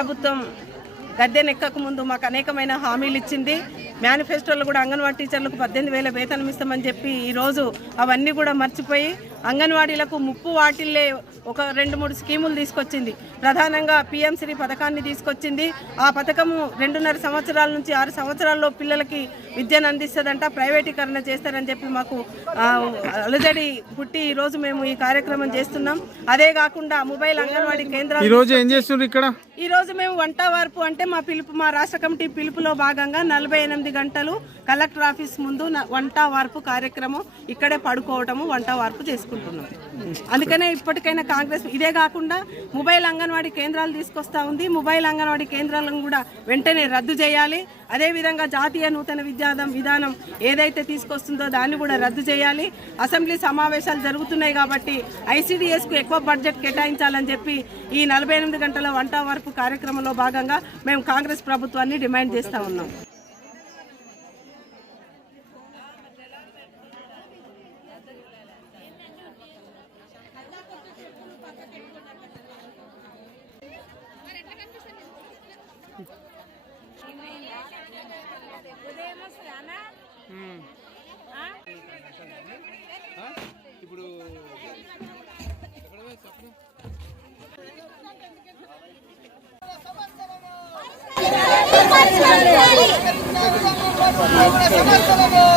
ప్రభుత్వం గద్దెనెక్కక ముందు మాకు అనేకమైన హామీలు ఇచ్చింది. మేనిఫెస్టోలో కూడా అంగన్వాడీ టీచర్లకు పద్దెనిమిది వేల వేతనం ఇస్తామని చెప్పి ఈరోజు అవన్నీ కూడా మర్చిపోయి అంగన్వాడీలకు ముప్పు వాటిల్లే ఒక రెండు మూడు స్కీములు తీసుకొచ్చింది. ప్రధానంగా పిఎం శ్రీ పథకాన్ని తీసుకొచ్చింది. ఆ పథకము రెండున్నర సంవత్సరాల నుంచి ఆరు సంవత్సరాల్లో పిల్లలకి విద్యను అందిస్తుందంట. ప్రైవేటీకరణ చేస్తారని చెప్పి మాకు అలజడి పుట్టి ఈరోజు మేము ఈ కార్యక్రమం చేస్తున్నాం. అదే కాకుండా మొబైల్ అంగన్వాడీ కేంద్రాలు ఈ రోజు ఏం చేస్తున్నారు ఇక్కడ? ఈ రోజు మేము వంట వార్పు అంటే మా పిలుపు మా రాష్ట్ర కమిటీ పిలుపులో భాగంగా నలభై ఎనిమిది గంటలు కలెక్టర్ ఆఫీస్ ముందు వంట వార్పు కార్యక్రమం ఇక్కడే పడుకోవటము వంట వార్పు చేసుకుంటున్నాం. అందుకనే ఇప్పటికైనా కాంగ్రెస్ ఇదే కాకుండా మొబైల్ అంగన్వాడీ కేంద్రాలు తీసుకొస్తా ఉంది. మొబైల్ అంగన్వాడీ కేంద్రాలను కూడా వెంటనే రద్దు చేయాలి. అదేవిధంగా జాతీయ నూతన విద్యాదం విధానం ఏదైతే తీసుకొస్తుందో దాన్ని కూడా రద్దు చేయాలి. అసెంబ్లీ సమావేశాలు జరుగుతున్నాయి కాబట్టి ఐసీడీఎస్కు ఎక్కువ బడ్జెట్ కేటాయించాలని చెప్పి ఈ నలభై ఎనిమిది గంటల వంట వరపు కార్యక్రమంలో భాగంగా మేము కాంగ్రెస్ ప్రభుత్వాన్ని డిమాండ్ చేస్తూ ఉన్నాం.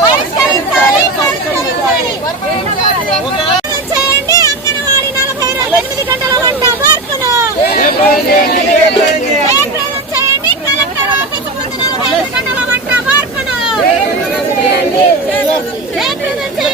పరిష్కరించాలి పరిష్కరించాలి చేయండి అంగన్వాడీ నలభై ఎనిమిది గంటల వంట మార్పును జయప్రదం చేయండి కలెక్టర్ ఆఫీసు ముందు నలభై ఎనిమిది గంటల వంట మార్పును జయప్రదం చేయండి జయప్రదం చేయండి రంగారెడ్డి కలెక్టరేట్ ముందు ముందు అంగన్వాడీ టీచర్ల వంట మార్పును జయప్రదం చేయండి అంగన్వాడీ కలెక్టర్ ఆఫీసు